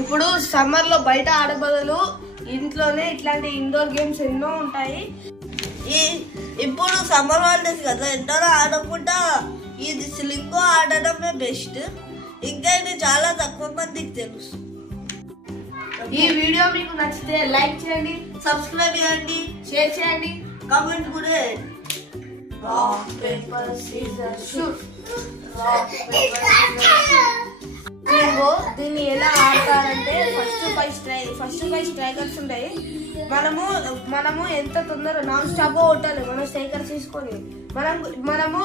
ఇప్పుడు సమ్మర్ లో బయట ఆడే బదులు ఇంట్లోనే ఇట్లాంటి ఇండోర్ గేమ్స్ ఎన్నో ఉంటాయి. ఇప్పుడు సమ్మర్ హాలిడేస్ కదా, ఎంతో ఆడకుండా ఇది స్లింగో ఆడడమే బెస్ట్. ఇంకా ఇది చాలా తక్కువ మందికి తెలుసు. ఈ వీడియో మీకు నచ్చితే లైక్ చేయండి, సబ్స్క్రైబ్ చేయండి, షేర్ చేయండి, కామెంట్ కూడా చేయండి. Rock paper scissor shoot. దీన్ని ఎలా ఆడతారంటే ఫస్ట్ ఫైవ్ స్ట్రైకర్స్ ఉంటాయి. మనము ఎంత తొందర నాన్ స్టాప్ గా కొట్టాలి. మనం స్ట్రైకర్స్ తీసుకొని మనము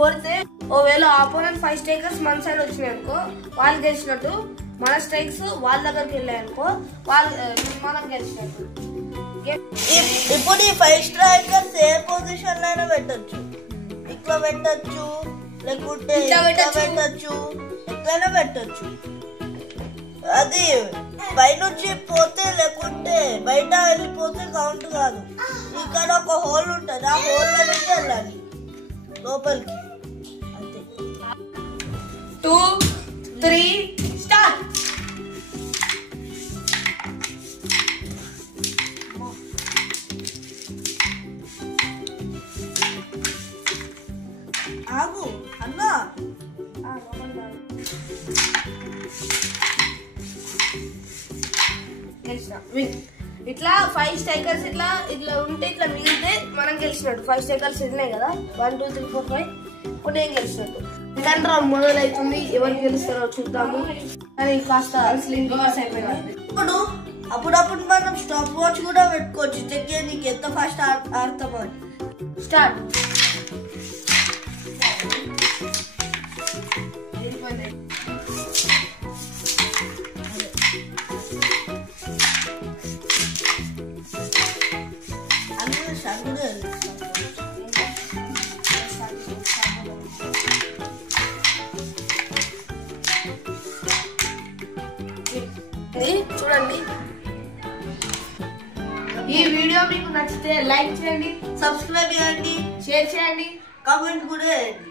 కొడితే ఒకవేళ ఆపోనెంట్ 5 స్ట్రైకర్స్ మన సైడ్ వచ్చినాయి అనుకో వాళ్ళు గెలిచినట్టు. మన స్ట్రైక్స్ వాళ్ళ దగ్గరికి వెళ్ళాయి అనుకో మనం గెలిచినట్టు. ఇప్పుడు ఈ 5 స్ట్రైకర్స్ ఏ పొజిషన్ లో అయినా పెట్టచ్చు. ఇట్లా పెట్టచ్చు, లేకుంటే ఇట్లా పెట్టచ్చు, ఎట్లైనా పెట్టచ్చు. అది పైనుంచి పోతే లేకుంటే బయట వెళ్ళిపోతే కౌంట్ కాదు. ఇక్కడ ఒక హోల్ ఉంటుంది, ఆ హోల్ నుంచి వెళ్ళాలి లోపలికి. అంతే. 2, 3 స్టార్ట్. ఆగు అన్నా. ఇట్లా 5 స్ట్రైకర్స్ ఇట్లా ఉంటే ఇట్లా మిగిలితే మనం గెలిచినట్టు. 5 స్ట్రైకర్స్ ఉన్నాయి కదా, 1 2 3 4 5. ఇప్పుడు నేను గెలిచినట్టు. సెకండ్ రౌండ్ మొదలవుతుంది. ఎవరు గెలుస్తారో చూద్దాము. కానీ కాస్త స్లింగ్ కవర్స్ అయిపోయినాయి. ఇప్పుడు అప్పుడప్పుడు మనం స్టాప్ వాచ్ కూడా పెట్టుకోవచ్చు, చెక్ నీకు ఎంత ఫాస్ట్ ఆడతామో అని. స్టార్ట్. చూడండి. ఈ వీడియో మీకు నచ్చితే లైక్ చేయండి, సబ్స్క్రైబ్ చేయండి, షేర్ చేయండి, కామెంట్ కూడా చేయండి.